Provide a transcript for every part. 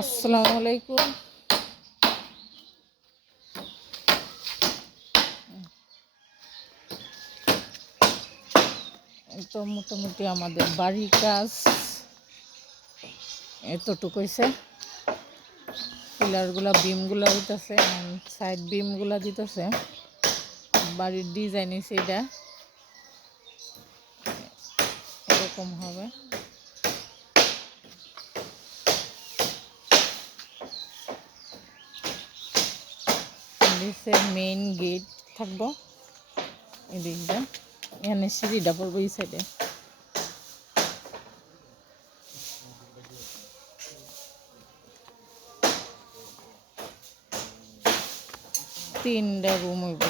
আসসালামু আলাইকুম তো মোটামুটি আমাদের বাড়ির কাজ। এতটুকু হয়েছে পিলারগুলা, বিমগুলা দিতেছে সাইড বিমগুলা দিতেছে। বাড়ির ডিজাইন হয়েছে এটা। এরকম হবে। দিছে মেইন গেট থাকব। এদিকটা এখানে সিঁড়িটা পড়ব এই সাইডে তিনটা রুম হইব।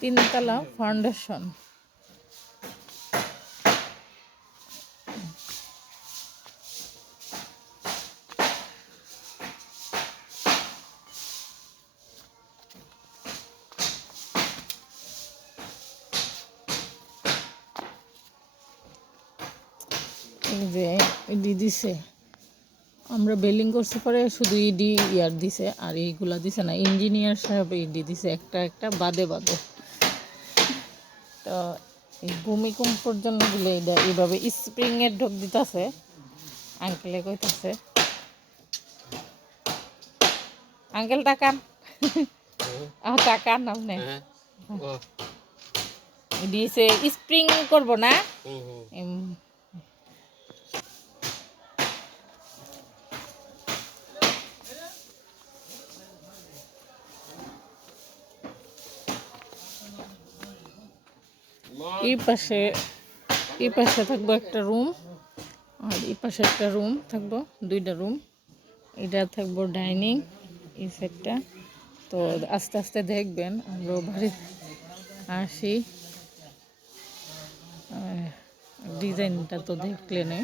তিনতলা ফাউন্ডেশন যে ইডি দিছে। আমরা বিল্ডিং করছি পরে শুধু ইডি ইয়ার দিছে আর এইগুলা দিছে না। ইঞ্জিনিয়ার সাহেব ইডি দিছে একটা একটা বাদে বাদে। তো এই ভূমিকম্পর জন্য বলে এটা এইভাবে স্প্রিংয়ের ঢোক দিতেছে। আঙ্কেলে কইতাছে। আঙ্কেল টাকান আহ টাকান আপনি দিছে স্প্রিং করব না। এই পাশে এই পাশে থাকব একটা রুম আর এই পাশে একটা রুম থাকব, দুইটা রুম এটা থাকব ডাইনিং এই সেটটা তো আস্তে আস্তে দেখবেন আমরাও বাড়ি আসি। ডিজাইনটা তো দেখলে দেখলেন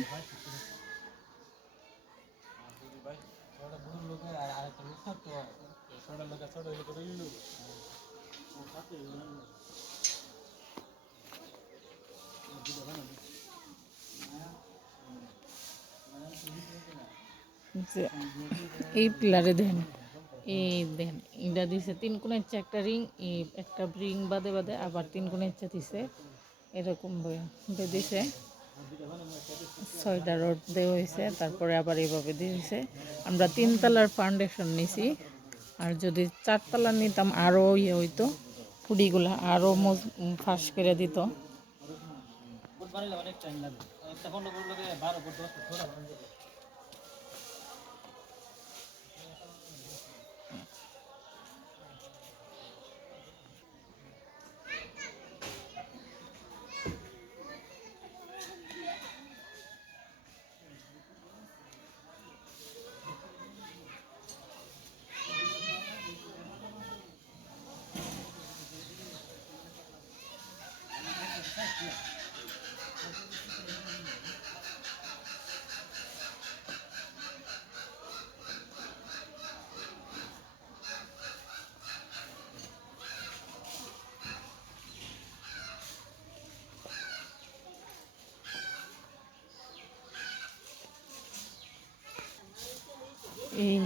যে এই পিলারে দেন, এই দেন, এটা দিছে। তিন কোণের ইচ্ছা একটা রিং একটা রিং বাদে বাদে আবার তিন কোণের ইচ্ছা দিছে। এরকম ভাবে দিছে। ছয়টা রড দেওয়া হয়েছে, তারপরে আবার এইভাবে দিয়েছে আমরা তিন তিনতলার ফাউন্ডেশন নিছি, আর যদি চারতলা নিতাম আরও ইয়ে হইতো কুড়িগুলা আরও ফাঁস করে দিত। এই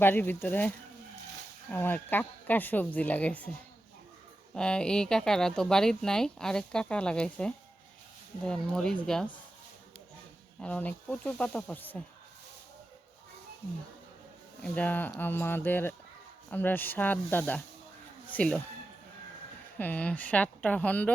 বাড়ির ভিতরে আমার কাকা সবজি লাগাইছে। এই কাকারা তো বাড়িতে নাই আরেক কাকা লাগাইছে। দেন মরিচ গাছ আর অনেক প্রচুর পাতা পড়ছে। এটা আমাদের আমরা সাত দাদা ছিল। হ্যাঁ, সাতটা হন্ড।